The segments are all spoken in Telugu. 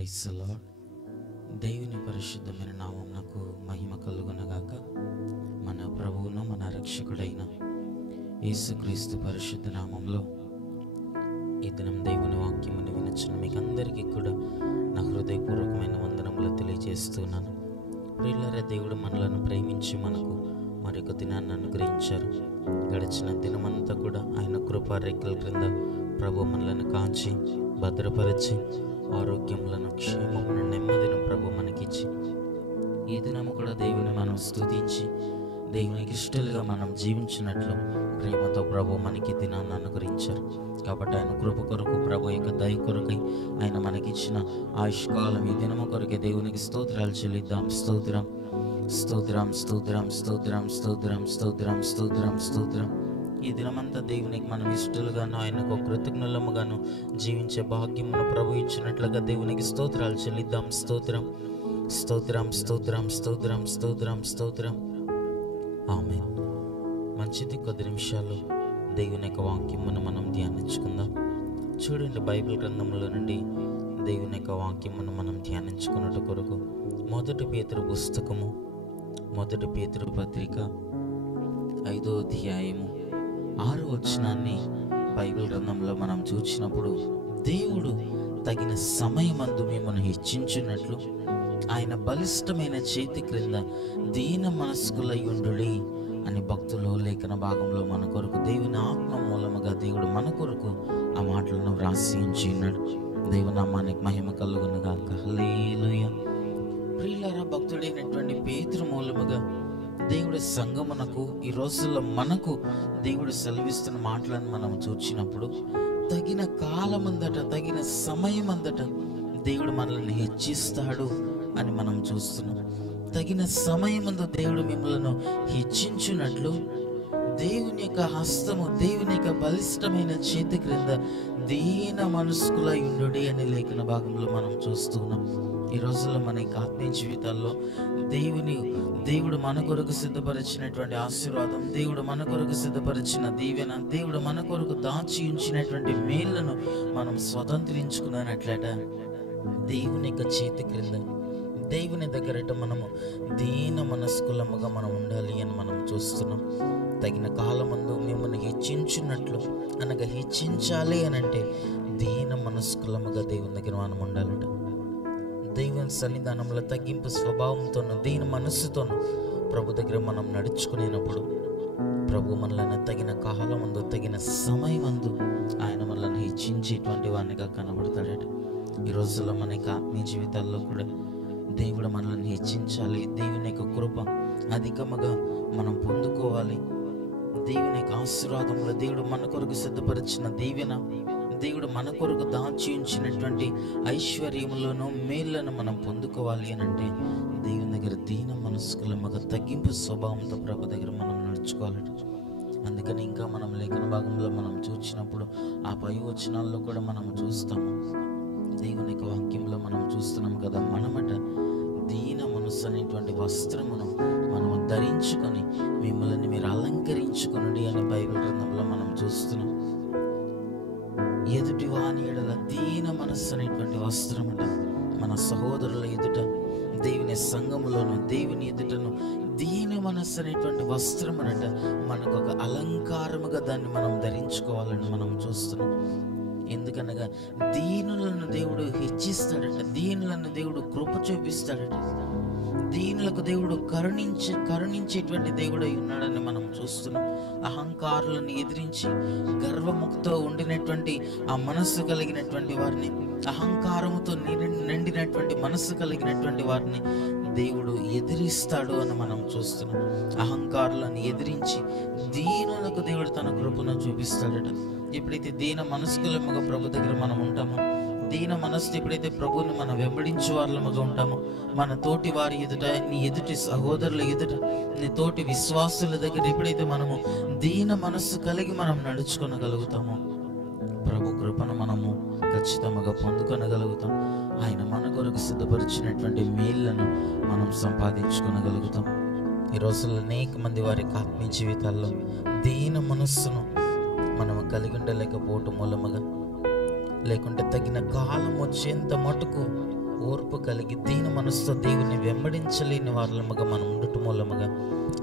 Praise the lord. దేవుని పరిశుద్ధమైన నామమునకు మహిమ కలుగునగాక. మన ప్రభువును మన రక్షకుడైన యేసుక్రీస్తు పరిశుద్ధ నామంలో ఈ దినం దేవుని వాక్యమును వినచున్న మీకు అందరికీ కూడా నా హృదయపూర్వకమైన వందనములు తెలియజేస్తున్నాను. ప్రియులారా, దేవుడు మనలను ప్రేమించి మనకు మరొక దినాన్ని అనుగ్రహించారు. గడిచిన దినమంతా కూడా ఆయన కృపా రెక్కల క్రింద ప్రభు మనలను కాంచి భద్రపరిచి ఆరోగ్యములను క్షేమమును నెమ్మదిని ప్రభు మనకిచ్చి ఈ దినము కూడా దేవుని మనం స్తుతించి దేవునికి ఇష్టలుగా మనం జీవించినట్లు ప్రేమతో ప్రభు మనకి దినాన్ని అనుగ్రహించారు. కాబట్టి ఆయన కృప కొరకు, ప్రభు యొక్క దయ కొరకై ఆయన మనకిచ్చిన ఆయుష్కాలం ఈ దినము కొరకే దేవునికి స్తోత్రాలు చెల్లిద్దాం. స్తోత్రం స్తోత్రం స్తోత్రం స్తోత్రం స్తోత్రం స్తోత్రం స్తోత్రం స్తోత్రం. ఈ దినమంతా దేవునికి మనం ఇష్టలుగాను ఆయనకు కృతజ్ఞులముగాను జీవించే భాగ్యమును ప్రభు ఇచ్చినట్లుగా దేవునికి స్తోత్రాలు చెల్లిద్దాం. స్తోత్రం స్తోత్రం స్తోత్రం స్తోత్రం స్తోత్రం స్తోత్రం. ఆమేన్. మంచిది, కొద్ది నిమిషాలు దేవుని యొక్క వాక్యమును మనం ధ్యానించుకుందాం. చూడండి, బైబిల్ గ్రంథంలో నుండి దేవుని యొక్క వాక్యమును మనం ధ్యానించుకున్నట్టు కొరకు మొదటి పేతురు పుస్తకము, మొదటి పేతురు పత్రిక 5వ అధ్యాయము 6వ వచనాన్ని బైబిల్ గ్రంథంలో మనం చూసినప్పుడు, దేవుడు తగిన సమయమందు మిమ్మల్ని హెచ్చించున్నట్లు ఆయన బలిష్టమైన చేతి క్రింద దీన మనస్కులై ఉండుడి అని భక్తులు లేఖన భాగంలో మన కొరకు దేవుని ఆత్మ మూలముగా దేవుడు మన కొరకు ఆ మాటలను వ్రాసి ఉంచి ఉన్నాడు. దేవునామానికి మహిమ కలుగునుగాక. హల్లెలూయా. ప్రియులారా, భక్తుడైనటువంటి పేతురు మూలముగా దేవుడి సంగమునకు ఈ రోజుల్లో మనకు దేవుడు సెలవిస్తున్న మాటలను మనం చూచినప్పుడు, తగిన కాలమందట, తగిన సమయమందట దేవుడు మనల్ని హెచ్చిస్తాడు అని మనం చూస్తున్నాం. తగిన సమయమందు దేవుడు మిమ్మల్ని హెచ్చించున్నట్లు దేవుని యొక్క హస్తము, దేవుని యొక్క బలిష్టమైన చేతి క్రింద దీన మనస్కులై ఉండుడి అనే లేఖన భాగంలో మనం చూస్తున్నాం. ఈ రోజుల్లో మన యొక్క ఆత్మీయ జీవితాల్లో దేవుడు మన కొరకు సిద్ధపరిచినటువంటి ఆశీర్వాదం, దేవుడు మన కొరకు సిద్ధపరిచిన దీవెన, దేవుడు మన కొరకు దాచి ఉంచినటువంటి మేళ్లను మనం స్వతంత్రించుకున్నట్లట దేవుని యొక్క చేతి క్రింద దేవుని దగ్గరట మనము దీన మనస్కులముగా మనం ఉండాలి అని మనం చూస్తున్నాం. తగిన కాలమందు మిమ్మల్ని హెచ్చించున్నట్లు, అనగా హెచ్చించాలి అని అంటే దీన మనస్కులముగా దేవుని దగ్గర మనం ఉండాలట. దేవుని సన్నిధానంలో తగ్గింపు స్వభావంతోనూ దీని మనస్సుతోనూ ప్రభు దగ్గర మనం నడుచుకునేటప్పుడు ప్రభు మనల్ని తగిన కాలమందు, తగిన సమయమందు ఆయన మనల్ని హెచ్చించేటువంటి వాడినిగా కనబడతాడట. ఈ రోజుల్లో మన యొక్క ఆత్మీయ జీవితాల్లో కూడా దేవుడు మనల్ని హెచ్చించాలి, దేవుని యొక్క కృప అధికముగా మనం పొందుకోవాలి, దేవుని యొక్క ఆశీర్వాదంలో దేవుడు మన కొరకు సిద్ధపరిచిన దీవెన, దేవుడు మన కొరకు దాచి ఉంచినటువంటి ఐశ్వర్యములను మేళ్లను మనం పొందుకోవాలి అని అంటే దేవుని దగ్గర దీన మనస్కులముగా తగ్గింపు స్వభావంతో ప్రభు దగ్గర మనం నడుచుకోవాలట. అందుకని ఇంకా మనం లేఖన భాగంలో మనం చూసినప్పుడు ఆ పై వచనాల్లో కూడా మనం చూస్తాము. దేవుని యొక్క వాక్యంలో మనం చూస్తున్నాం కదా, మనమట దీన మనస్సు అనేటువంటి వస్త్రమును మనం ధరించుకొని మిమ్మల్ని మీరు అలంకరించుకునండి అని బైబిల్ గ్రంథంలో మనం చూస్తున్నాం. ఎదుటి వాని ఎడల దీన మనస్సు అనేటువంటి వస్త్రముట మన సహోదరుల ఎదుట, దేవుని సంఘములోను, దేవుని ఎదుటను దీన మనస్సు అనేటువంటి వస్త్రమునట మనకు ఒక అలంకారముగా దాన్ని మనం ధరించుకోవాలని మనం చూస్తున్నాం. ఎందుకనగా దీనులను దేవుడు హెచ్చిస్తాడట, దీనులను దేవుడు కృప చూపిస్తాడట, దీనులకు దేవుడు కరుణించేటువంటి దేవుడై ఉన్నాడని మనం చూస్తున్నాం. అహంకారులను ఎదిరించి గర్వముఖతో ఉండినటువంటి ఆ మనస్సు కలిగినటువంటి వారిని, అహంకారముతో నిండినటువంటి మనస్సు కలిగినటువంటి వారిని దేవుడు ఎదిరిస్తాడు అని మనం చూస్తున్నాం. అహంకారులను ఎదిరించి దీనులకు దేవుడు తన కృపను చూపిస్తాడట. ఎప్పుడైతే దీన మనస్కులముగా ప్రభు దగ్గర మనం ఉంటామో, దీన మనస్సు ఎప్పుడైతే ప్రభువుని మనం వెంబడించే వాళ్ళముగా ఉంటామో, మన తోటి వారి ఎదుట, నీ ఎదుటి సహోదరుల ఎదుట, నీ తోటి విశ్వాసుల దగ్గర ఎప్పుడైతే మనము దీన మనస్సు కలిగి మనం నడుచుకొనగలుగుతామో ప్రభు కృపను మనము ఖచ్చితంగా పొందుకొనగలుగుతాం. ఆయన మన కొరకు సిద్ధపరిచినటువంటి మేళ్లను మనం సంపాదించుకొనగలుగుతాం. ఈ రోజుల్లో అనేక మంది వారి ఆత్మీయ జీవితాల్లో దీన మనస్సును మనము కలిగి ఉండలేకపోవటం మూలముగా, లేకుంటే తగిన కాలం వచ్చేంత మటుకు ఓర్పు కలిగి దీన మనసుతో దేవుని వెంబడించలేని వారముగా మనం ఉండటం మూలముగా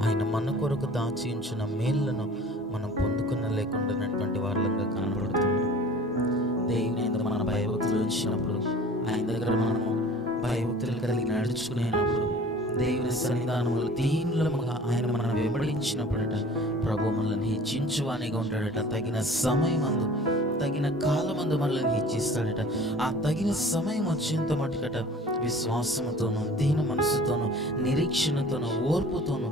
ఆయన మన కొరకు దాచి ఉంచిన మేళ్లను మనం పొందుకున్న లేకుండానటువంటి వాళ్ళంగా కనబడుతున్నాం. దేవుని యందు మన భయభక్తులు ఉంచినప్పుడు, ఆయన దగ్గర మనము భయభక్తులు కలిగి నడుచుకునేటప్పుడు, దేవుని సన్నిధానములో దీనులముగా ఆయన మనం వెంబడించినప్పుడట ప్రభు మనల్ని హెచ్చించువానిగా ఉంటాడట. తగిన సమయమందు, తగిన కాలమందు మనల్ని హెచ్చిస్తాడట. ఆ తగిన సమయం వచ్చేంత మటుకట విశ్వాసముతోనూ, దీన మనసుతోనూ, నిరీక్షణతోనూ, ఓర్పుతోనూ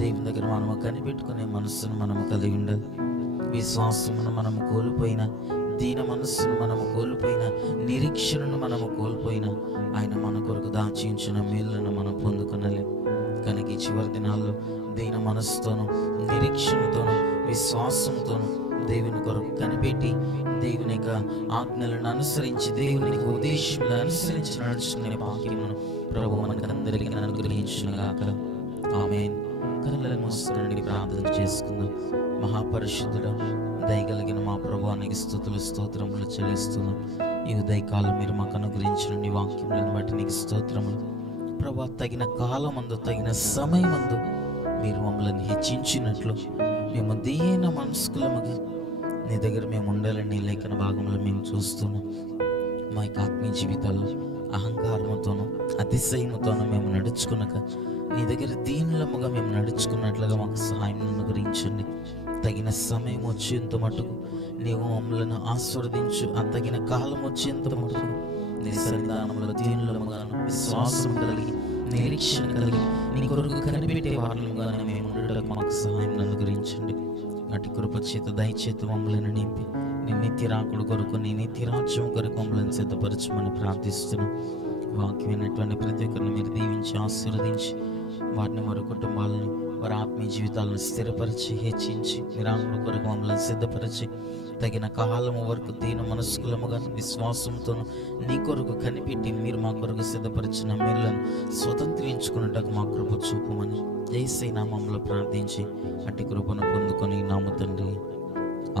దేవుని దగ్గర మనము కనిపెట్టుకునే మనస్సును మనము కలిగి ఉండాలి. విశ్వాసమును మనము కోల్పోయిన, దీన మనస్సును మనము కోల్పోయిన, నిరీక్షణను మనము కోల్పోయిన ఆయన మన కొరకు దాచి ఉంచిన మేళ్లను మనం పొందుకునలేం. కనుక ఈ చివరి దినాల్లో దీన మనస్సుతోనూ, నిరీక్షణతోనూ, విశ్వాసంతోనూ దేవుని కొరకు కనిపెట్టి దేవుని యొక్క ఆజ్ఞలను అనుసరించి, దేవుని ఉద్దేశములను అనుసరించి నడుచుకునే భాగ్యమును ప్రభు మనకందరికీ అనుగ్రహించునుగాక. ఆమేన్. కనులను మూసుకోండి, ప్రార్థన చేసుకుందాం. మహాపరిశుద్ధుడా, దయగలిగిన మా ప్రభువానికి స్తుతులు స్తోత్రములు చెల్లిస్తున్నాం. ఈ ఉదయకాలం మీరు మాకు అనుగ్రహించిన నీ వాక్యములను బట్టి నీకు స్తోత్రములు ప్రభా. తగిన కాలమందు, తగిన సమయమందు మీరు మమ్మల్ని హెచ్చించినట్లు మేము దీన మనస్కులముగా నీ దగ్గర మేము ఉండాలని నీ లేఖన భాగంలో మేము చూస్తున్నాం. మా యొక్క ఆత్మీయ జీవితాల్లో అహంకారముతోనూ, అతిశయముతోనూ మేము నడుచుకునక నీ దగ్గర దీనులముగా మేము నడుచుకున్నట్లుగా మాకు సహాయం అనుగ్రహించండి. తగిన సమయం వచ్చేంత మటుకు నీవు మమ్మలను ఆశీర్వదించు. ఆ తగిన కాలం వచ్చేంత మటుకు నీ సన్నిధానంలో దీనులముగాను, విశ్వాసం కలిగి, నిరీక్షణ కలిగి, నీ కొరకు కనిపెట్టే వారముగానే మేము ఉండటం మాకు సహాయం అనుగ్రహించండి. అటు కృప చేత, దయచేత మమ్మల్ని నింపి నీ నిత్య రాకుడు కొరకు, నీ నిత్య రాజ్యం కొరకు మమ్మల్ని సిద్ధపరచమని ప్రార్థిస్తున్నాం. వాక్యమైనటువంటి ప్రతి ఒక్కరిని మీరు దీవించి ఆశీర్వదించి వారిని, వారి కుటుంబాలను, వారి ఆత్మీయ జీవితాలను స్థిరపరిచి, హెచ్చించి నిరాకుల కొరకు మమ్మల్ని సిద్ధపరిచి తగిన కాలము వరకు దీన మనస్కులముగా విశ్వాసంతోనూ నీ కొరకు కనిపెట్టి మీరు మా కొరకు సిద్ధపరిచిన మేళ్లను స్వతంత్రించుకున్నట్టుకు మా కృప చూపమని యేసయ్య నామములో ప్రార్థించి అట్టి కృపను పొందుకొని నామ తండ్రి.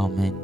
ఆమేన్.